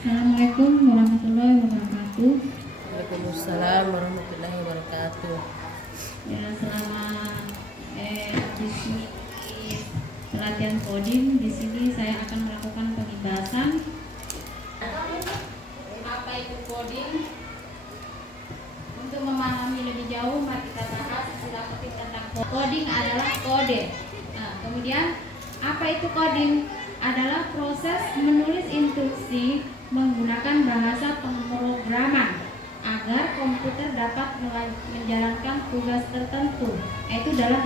Assalamualaikum warahmatullahi wabarakatuh. Waalaikumsalam warahmatullahi wabarakatuh. Ya, selama diskusi pelatihan coding di sini saya akan melakukan pembahasan apa itu coding. Untuk memahami lebih jauh, mari kita bahas istilah penting tentang coding adalah kode. Nah, kemudian apa itu coding? Adalah proses menulis instruksi menggunakan bahasa pemrograman agar komputer dapat menjalankan tugas tertentu. Yaitu dalam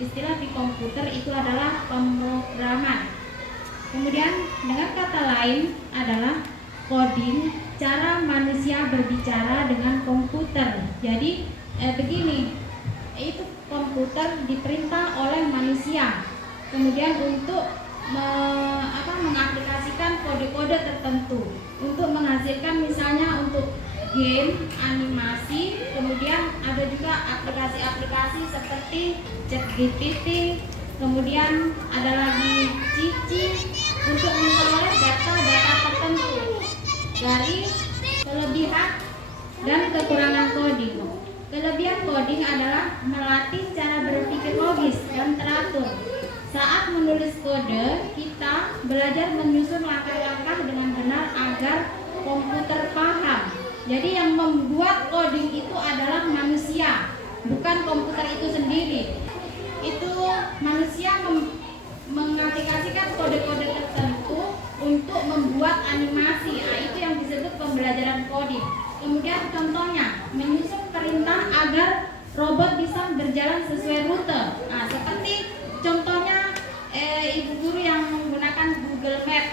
istilah di komputer itu adalah pemrograman. Kemudian dengan kata lain adalah coding, cara manusia berbicara dengan komputer. Jadi begini, itu komputer diperintah oleh manusia. Kemudian untuk mengaplikasikan kode-kode tertentu untuk menghasilkan misalnya untuk game, animasi, kemudian ada juga aplikasi-aplikasi seperti ChatGPT, kemudian ada lagi Cici untuk memperoleh data-data tertentu dari kelebihan dan kekurangan coding. Kelebihan coding adalah melatih cara berpikir logis dan teratur. Saat menulis kode, kita belajar menyusun langkah-langkah dengan benar agar komputer paham. Jadi yang membuat coding itu adalah manusia, bukan komputer itu sendiri. Itu manusia mengaplikasikan kode-kode tertentu untuk membuat animasi. Nah, itu yang disebut pembelajaran coding. Kemudian contohnya, menyusun perintah agar robot bisa berjalan sesuai rute. Nah, seperti contohnya ibu guru yang menggunakan Google Map.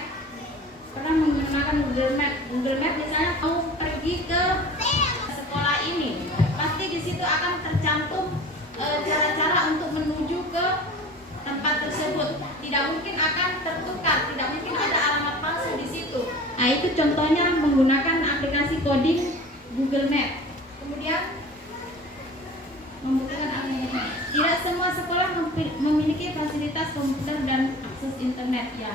Pernah menggunakan Google Map. Google Map misalnya mau pergi ke sekolah ini, pasti di situ akan tercantum cara-cara untuk menuju ke tempat tersebut. Tidak mungkin akan tertukar, tidak mungkin ada alamat palsu di situ. Nah, itu contohnya menggunakan aplikasi coding Google Map. Kemudian membutuhkan aplikasi. Tidak semua sekolah memiliki fasilitas komputer dan akses internet ya.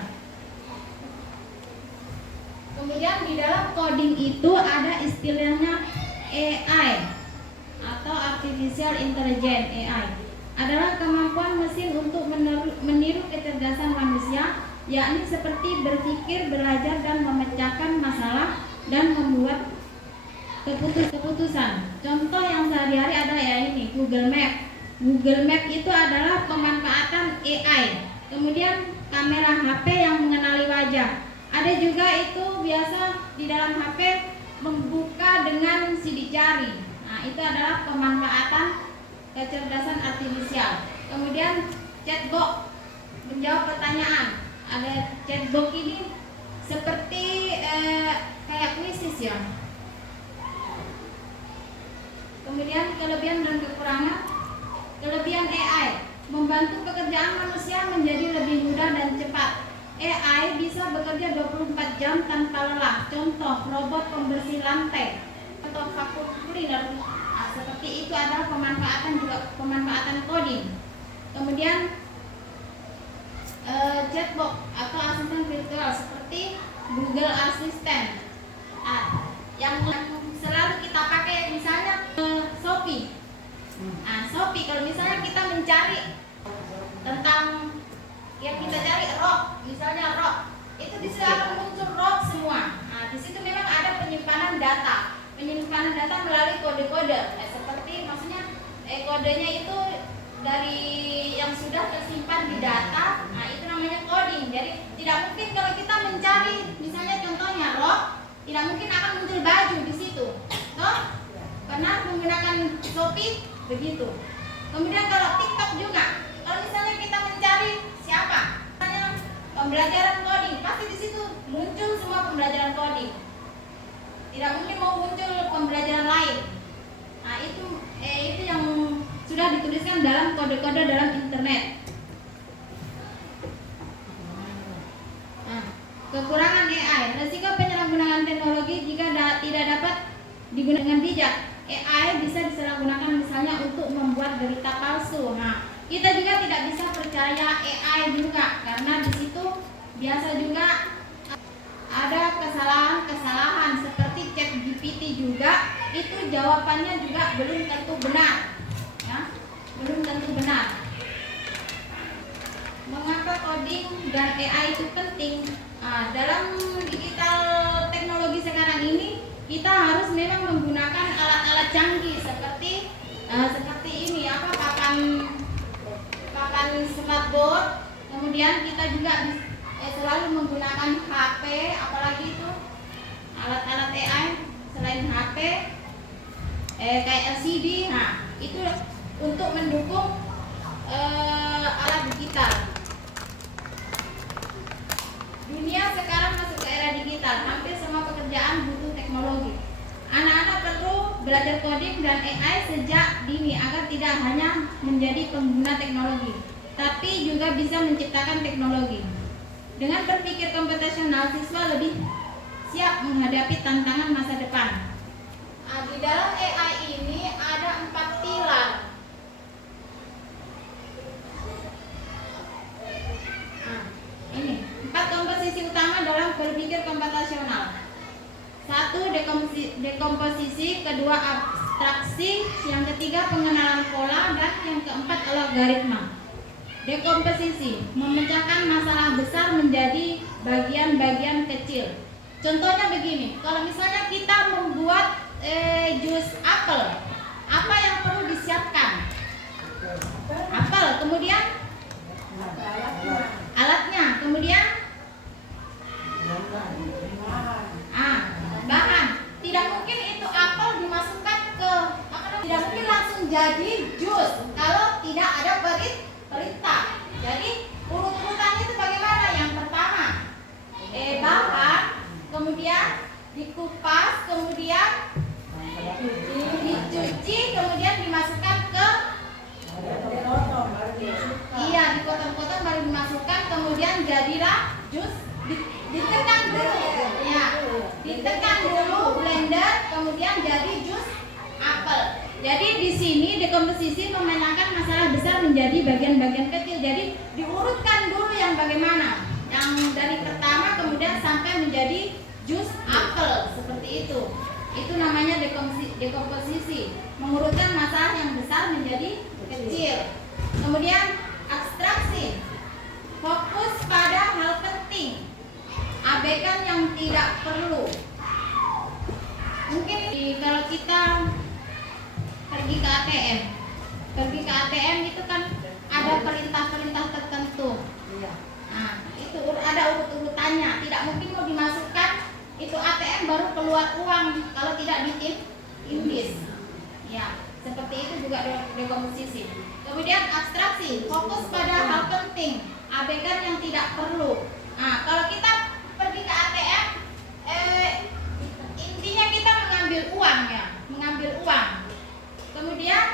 Kemudian di dalam coding itu ada istilahnya AI atau Artificial Intelligence. AI adalah kemampuan mesin untuk meniru kecerdasan manusia, yakni seperti berpikir, belajar, dan memecahkan masalah dan membuat keputusan. Contoh yang sehari-hari ada ya ini Google Map. Google Map itu adalah pemanfaatan AI. Kemudian kamera HP yang mengenali wajah. Ada juga itu biasa di dalam HP membuka dengan sidik jari. Nah, itu adalah pemanfaatan kecerdasan artifisial. Kemudian chatbot menjawab pertanyaan. Ada chatbot ini seperti kayak kuisis ya. Kemudian kelebihan dan kekurangan. Kelebihan AI membantu pekerjaan manusia menjadi lebih mudah dan cepat. AI bisa bekerja 24 jam tanpa lelah. Contoh robot pembersih lantai atau vakum cleaner. Nah, seperti itu adalah pemanfaatan coding. Kemudian chatbot atau asisten virtual seperti Google Assistant. Yang selalu kita pakai misalnya Shopee. Nah, Shopee kalau misalnya kita mencari tentang yang kita cari rok, misalnya rok, itu di situ akan muncul rok semua. Nah, di situ memang ada penyimpanan data melalui kode-kode. Seperti maksudnya kodenya itu dari yang sudah tersimpan di data. Nah, itu namanya coding. Jadi tidak mungkin kalau kita mencari misalnya contohnya rok, tidak mungkin akan muncul baju di situ. Toh? Karena menggunakan Shopee begitu. Kemudian kalau TikTok juga, kalau misalnya kita mencari siapa, misalnya pembelajaran coding, pasti di situ muncul semua pembelajaran coding. Tidak mungkin mau muncul pembelajaran lain. Nah, itu yang sudah dituliskan dalam kode-kode dalam internet. Nah, kekurangan AI, resiko penyalahgunaan teknologi jika tidak dapat digunakan dengan bijak. AI bisa disalahgunakan misalnya untuk membuat berita palsu. Nah, kita juga tidak bisa percaya AI juga karena di situ biasa juga ada kesalahan itu jawabannya juga belum tentu benar, ya, belum tentu benar. Mengapa coding dan AI itu penting? Dalam digital teknologi sekarang ini kita harus memang menggunakan alat-alat canggih seperti ini papan smartboard. Kemudian kita juga selalu menggunakan HP, apalagi itu alat-alat AI selain HP kayak LCD. Nah, itu untuk mendukung alat digital. Dunia sekarang masuk ke era digital, hampir semua pekerjaan butuh teknologi. Anak-anak perlu belajar coding dan AI sejak dini agar tidak hanya menjadi pengguna teknologi, tapi juga bisa menciptakan teknologi. Dengan berpikir komputasional, siswa lebih siap menghadapi tantangan masa depan. Di dalam AI ini ada 4 pilar. Ini 4 komposisi utama dalam berpikir komputasional. 1. Dekomposisi, kedua abstraksi, yang ketiga pengenalan pola, dan yang keempat logaritma. Dekomposisi, memecahkan masalah besar menjadi bagian-bagian kecil. Contohnya begini, kalau misalnya kita membuat jus apel, apa yang perlu disiapkan? Apel, kemudian alatnya, kemudian bahan. Tidak mungkin itu apel dimasukkan ke, tidak mungkin langsung jadi jus kalau tidak ada perintah. Jadi urut-urutannya itu bagaimana? Yang pertama bahan, kemudian dikupas, kemudian dicuci, kemudian dimasukkan ke dipotong-potong baru dimasukkan, kemudian jadilah jus. Ditekan dulu, ya, ditekan dulu blender, kemudian jadi jus apel. Jadi di sini dekomposisi memecahkan masalah besar menjadi bagian-bagian kecil. Jadi diurutkan dulu yang bagaimana, yang dari pertama kemudian sampai menjadi jus apel seperti itu. Itu namanya dekomposisi, mengurutkan masalah yang besar menjadi kecil. Kemudian abstraksi, fokus pada hal penting, abaikan yang tidak perlu. Mungkin kalau kita pergi ke ATM itu kan ada perintah-perintah tertentu. Nah, itu ada urut-urutannya. Tidak mungkin mau dimasukkan itu ATM baru keluar uang kalau tidak ditindis. Ya, seperti itu juga dekomposisi. Kemudian abstraksi, fokus pada hal penting, abaikan yang tidak perlu. Nah, kalau kita pergi ke ATM, intinya kita mengambil uang, ya, mengambil uang. Kemudian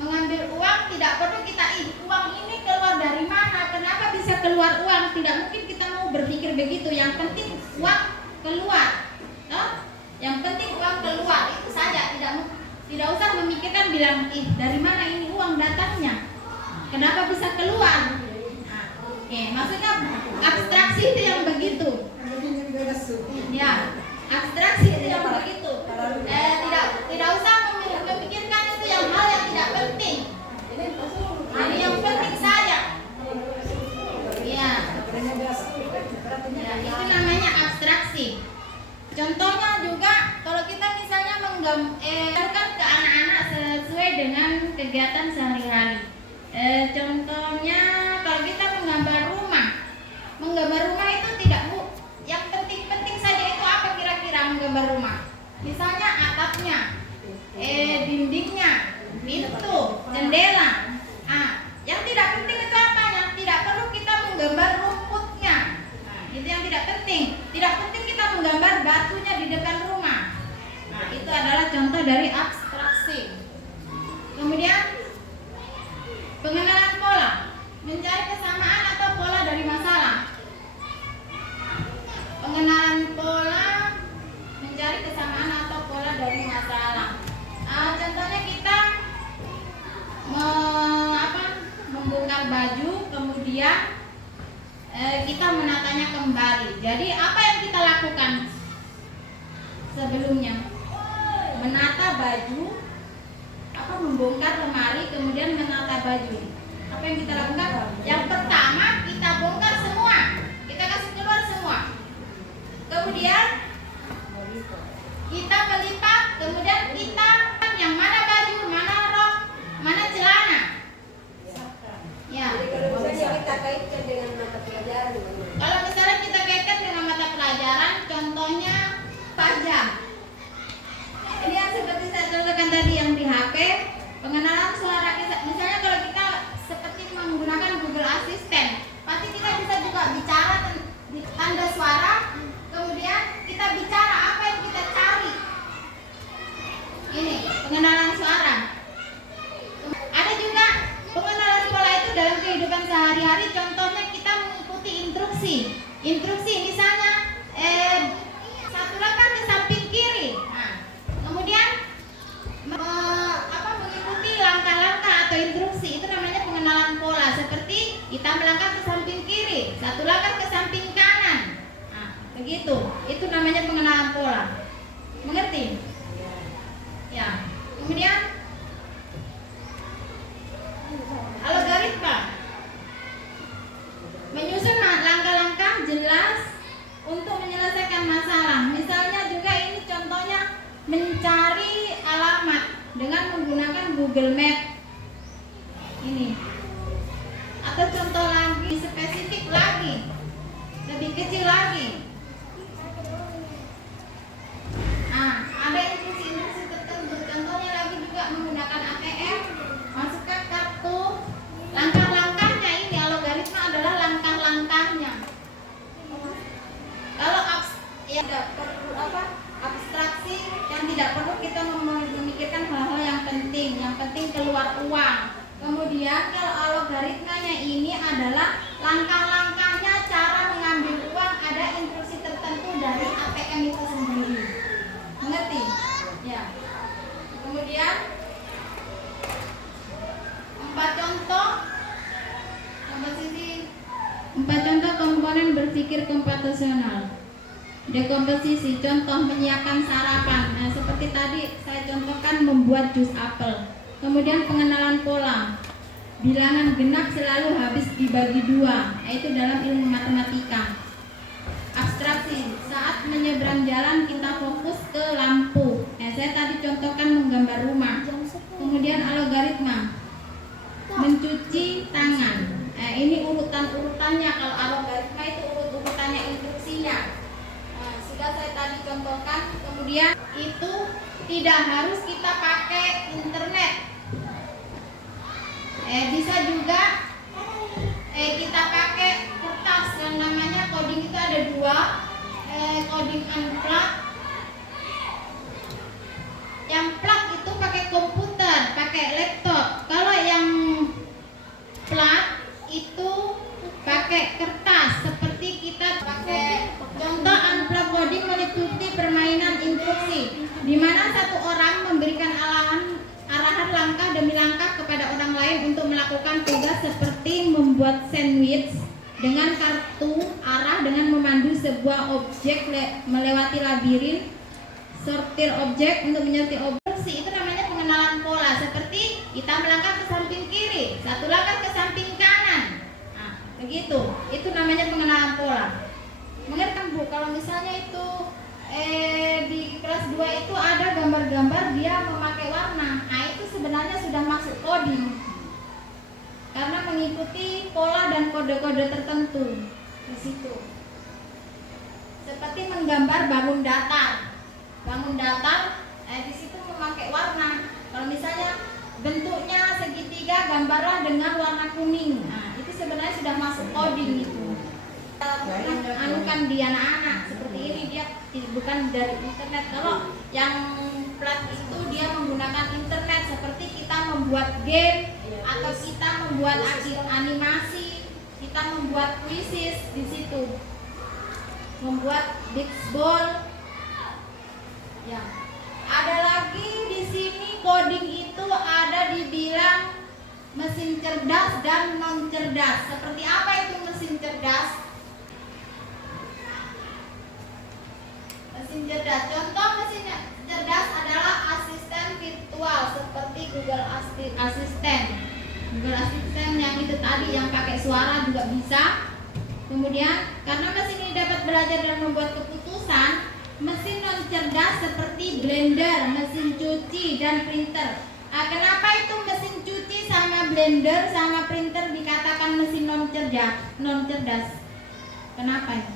mengambil uang tidak perlu kita uang ini keluar dari mana, kenapa bisa keluar uang, tidak mungkin kita mau berpikir begitu. Yang penting uang keluar, yang penting uang keluar, itu saja. Tidak usah memikirkan bilang dari mana ini uang datangnya, kenapa bisa keluar. Maksudnya abstraksi itu yang begitu. Ya, abstraksi itu yang begitu. Tidak usah memikirkan itu hal yang tidak penting. Ini yang penting saja. Ya, itu namanya abstraksi. Contohnya juga kalau kita misalnya menggambarkan ke anak-anak sesuai dengan kegiatan sehari-hari. Contohnya kalau kita menggambar rumah itu tidak yang penting-penting saja itu apa kira-kira menggambar rumah? Misalnya atapnya, dindingnya, pintu, jendela. Yang tidak penting itu apa? Yang tidak perlu kita menggambar rumputnya. Itu yang tidak penting. Tidak penting kita menggambar batunya di depan rumah. Itu adalah contoh dari abstraksi. Kemudian pengenalan pola, mencari kesamaan atau pola dari masalah. Pengenalan pola, mencari kesamaan atau pola dari masalah. Contohnya kita membongkar baju, kemudian kita menatanya kembali. Jadi apa yang kita lakukan sebelumnya? baju, membongkar lemari, kemudian menata baju. Apa yang kita lakukan? Yang pertama kita bongkar semua, kita kasih keluar semua. Kemudian kita melipat, kemudian kita yang mana baju, mana rok, mana celana. Ya. Kalau misalnya kita kaitkan dengan mata pelajaran, Kalau misalnya kita kaitkan dengan mata pelajaran, contohnya pajak. Ini yang seperti saya contohkan tadi yang di HP, pengenalan suara kita. Misalnya kalau kita seperti menggunakan Google Assistant, pasti kita bisa juga bicara di tanda suara, kemudian kita bicara apa yang kita cari. Ini pengenalan suara. Ada juga pengenalan pola itu dalam kehidupan sehari-hari. Contohnya kita mengikuti instruksi misalnya satu langkah ke samping kiri. Nah, kemudian mengikuti langkah-langkah atau instruksi itu namanya pengenalan pola. Seperti kita melangkah ke samping kiri, satu langkah ke samping kanan. Nah, begitu. Itu namanya pengenalan pola. Mengerti? Ya. Kemudian algoritma menyusun langkah-langkah jelas untuk menyelesaikan masalah. Misalnya juga ini contohnya mencari alamat dengan menggunakan Google Map. Ini. Atau contoh lagi spesifik lagi, lebih kecil lagi. Nah, ada instruksi tertentu. Contohnya lagi juga menggunakan ATM, masukkan kartu. Langkah-langkahnya ini algoritma adalah langkah-langkahnya. Kalau tidak perlu abstraksi yang tidak perlu kita memikirkan hal-hal yang penting. Yang penting keluar uang. Kemudian kalau algoritmanya ini adalah langkah-langkahnya cara mengambil uang, ada instruksi tertentu dari ATM itu sendiri. Mengerti? Ya. Kemudian 4 contoh komponen berpikir komputasional. Dekomposisi, contoh menyiapkan sarapan. Nah, seperti tadi saya contohkan membuat jus apel. Kemudian pengenalan pola. Bilangan genap selalu habis dibagi 2, yaitu dalam ilmu matematika. Abstraksi, saat menyeberang jalan kita fokus ke lampu. Saya tadi contohkan menggambar rumah. Kemudian algoritma, mencuci tangan. Ini urutan-urutannya. Kalau algoritma itu urut-urutannya, instruksinya. Sudah saya tadi contohkan. Kemudian itu tidak harus kita pakai internet. Bisa juga kita pakai kertas. Yang namanya coding itu ada 2, coding unplug. Yang plug itu pakai komputer, pakai laptop. Kalau yang plug itu pakai kertas. Seperti kita pakai contoh unplug coding meliputi permainan instruksi, di mana satu orang memberikan arahan langkah demi langkah kepada orang lain untuk melakukan tugas seperti membuat sandwich dengan kartu arah dengan memandu sebuah objek melewati labirin, sortir objek untuk menyerti objek. Itu namanya pengenalan pola. Seperti kita melangkah ke samping kiri, satu langkah ke samping kanan. Nah, begitu. Itu namanya pengenalan pola. Mengerti Bu? Kalau misalnya itu di kelas 2 itu ada gambar-gambar dia memakai warna. Nah, itu sebenarnya sudah masuk coding. Karena mengikuti pola dan kode-kode tertentu di situ. Seperti menggambar bangun datar. Bangun datar di situ memakai warna. Kalau misalnya bentuknya segitiga, gambarlah dengan warna kuning. Nah, itu sebenarnya sudah masuk coding itu. Anukan di anak-anak seperti ini, dia bukan dari internet. Kalau yang plat itu dia menggunakan internet, seperti kita membuat game atau kita membuat animasi, kita membuat quizzes di situ, membuat baseball. Ya. Ada lagi di sini coding itu ada dibilang mesin cerdas dan non cerdas. Seperti apa itu mesin cerdas? Mesin cerdas. Contoh mesin cerdas adalah asisten virtual seperti Google Assistant. Google Assistant yang itu tadi yang pakai suara juga bisa. Kemudian karena mesin ini dapat belajar dan membuat keputusan, mesin non cerdas seperti blender, mesin cuci dan printer. Kenapa itu mesin cuci sama blender sama printer dikatakan mesin non cerdas? Kenapa itu?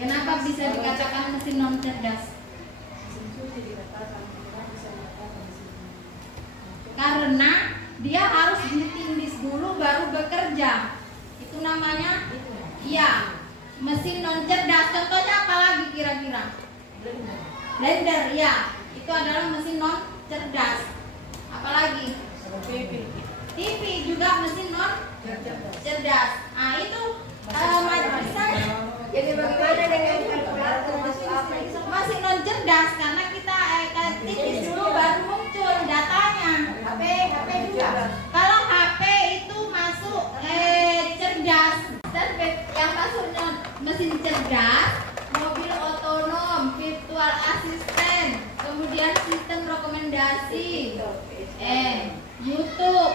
Kenapa bisa dikatakan mesin non cerdas? Karena dia harus ditindis dulu baru bekerja. Itu namanya mesin non cerdas. Contohnya apa lagi kira-kira? Blender, ya. Itu adalah mesin non cerdas. Apalagi? TV juga mesin non cerdas. Itu bisa. Jadi bagaimana dengan kalkulator Masih non cerdas karena kita tipis dulu baru muncul datanya. HP juga. Kalau HP itu masuk cerdas dan yang masuk mesin cerdas, mobil otonom, virtual assistant, kemudian sistem rekomendasi, YouTube,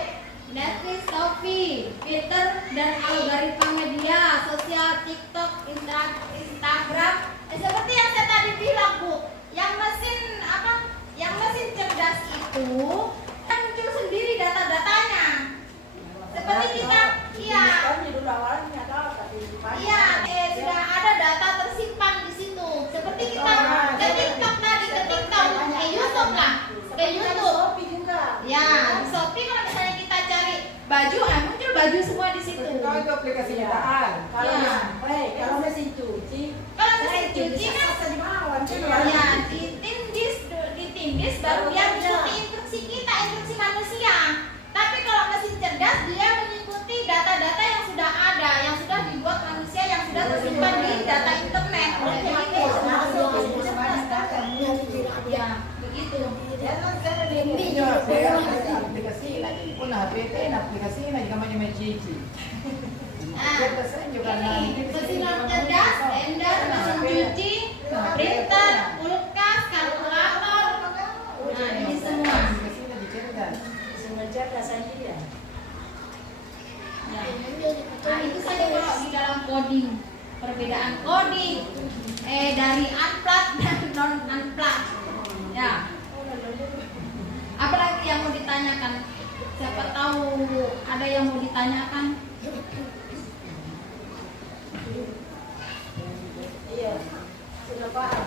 Netflix, Coffee, Twitter dan algoritma media sosial, TikTok, Instagram. Seperti yang saya tadi bilang, Bu, yang mesin cerdas itu kan muncul sendiri data-datanya. Seperti kita, sudah ada data tersimpan di situ. Seperti kita ke TikTok tadi, YouTube lah, ke YouTube. Ya, di Shopee kalau misalnya kita cari baju, muncul baju semua di situ. Kalau itu aplikasi jutaan. Kalau mesin cuci kan ditindis baru dia mengikuti instruksi kita, instruksi manusia. Tapi kalau mesin cerdas dia mengikuti data-data yang sudah ada, yang sudah dibuat manusia, yang sudah tersimpan di data internet. Ya, begitu. Aplikasi lagi pun HPT, aplikasi lagi namanya Magici. Mesin non cerdas, blender, mesin cuci, printer, kulkas, kalkulator. Nah, ini semua. Nah, itu saja kalau di dalam coding. Perbedaan coding dari unplugged dan non unplugged. Ya. Apalagi yang mau ditanyakan? Siapa tahu ada yang mau ditanyakan? Iya, sudah paham.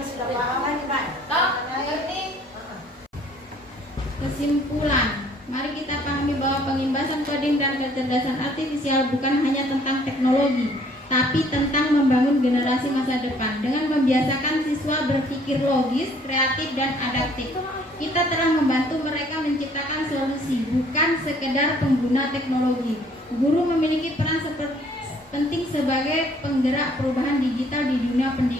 Sudah paham kan, Pak? Toh, ngerti? Kesimpulan, mari kita pahami bahwa pengimbasan coding dan kecerdasan artifisial bukan hanya tentang teknologi, tapi tentang membangun generasi masa depan. Dengan membiasakan siswa berpikir logis, kreatif, dan adaptif, kita telah membantu mereka menciptakan solusi, bukan sekedar pengguna teknologi. Guru memiliki peran penting sebagai penggerak perubahan digital di dunia pendidikan.